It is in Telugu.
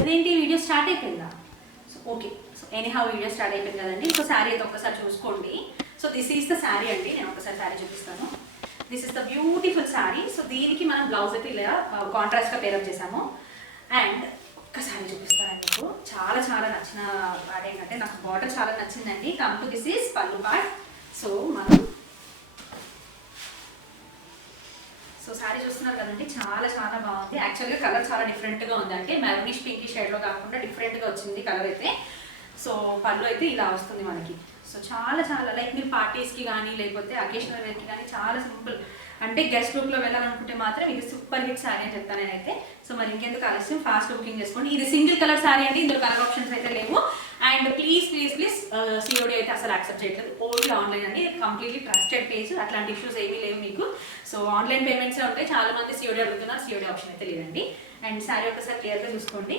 అదేంటి వీడియో స్టార్ట్ అయిపోయిందా? So okay, so anyhow video start అయిపోయింది కదండి. సో శారీ అయితే ఒక్కసారి చూసుకోండి. So this is the sari అండి. నేను ఒకసారి శారీ చూపిస్తాను. This is the beautiful sari. So దీనికి మనం బ్లౌజ్ అయితే ఇలా కాంట్రాస్ట్గా పేరప్ చేసాము. అండ్ ఒక్కసారి చూపిస్తానండి మీకు. చాలా చాలా నచ్చిన పార్ట్ ఏంటంటే నాకు బార్డర్ చాలా నచ్చిందండి. కమ్ టు దిస్ ఈస్ పళ్ళు పార్ట్. సో మనం శారీ చూస్తున్నారు కదండి, చాలా చాలా బాగుంది. యాక్చువల్గా కలర్ చాలా డిఫరెంట్గా ఉంది, అంటే మెరూనిష్ పింక్ షేడ్లో కాకుండా డిఫరెంట్గా వచ్చింది కలర్ అయితే. సో పళ్ళు అయితే ఇలా వస్తుంది మనకి. సో చాలా చాలా లైక్ మీరు పార్టీస్కి కానీ లేకపోతే అకేషనల్ వేర్కి కానీ చాలా సింపుల్, అంటే గెస్ట్ లుక్లో వెళ్ళాలనుకుంటే మాత్రం ఇది సూపర్ హిట్ శారీ అని చెప్తాను నేనైతే. సో మరి ఇంకెందుకు ఆలస్యం, ఫాస్ట్ బుకింగ్ చేసుకోండి. ఇది సింగిల్ కలర్ శారీ అండి, ఇందులో కలర్ ఆప్షన్స్ అయితే లేవు. And please please please COD అయితే అసలు యాక్సెప్ట్ చేయట్లేదు, ఓన్లీ ఆన్లైన్ అండి. కంప్లీట్లీ ట్రస్టెడ్ పేజ్, అట్లాంటి ఇష్యూస్ ఏమీ లేవు మీకు. సో ఆన్లైన్ పేమెంట్సే ఉంటాయి. చాలా మంది సిఓడి అడుగుతున్నారు, సిఓడి ఆప్షన్ అయితే లేదండి. అండ్ శారీ ఒకసారి క్లియర్గా చూసుకోండి.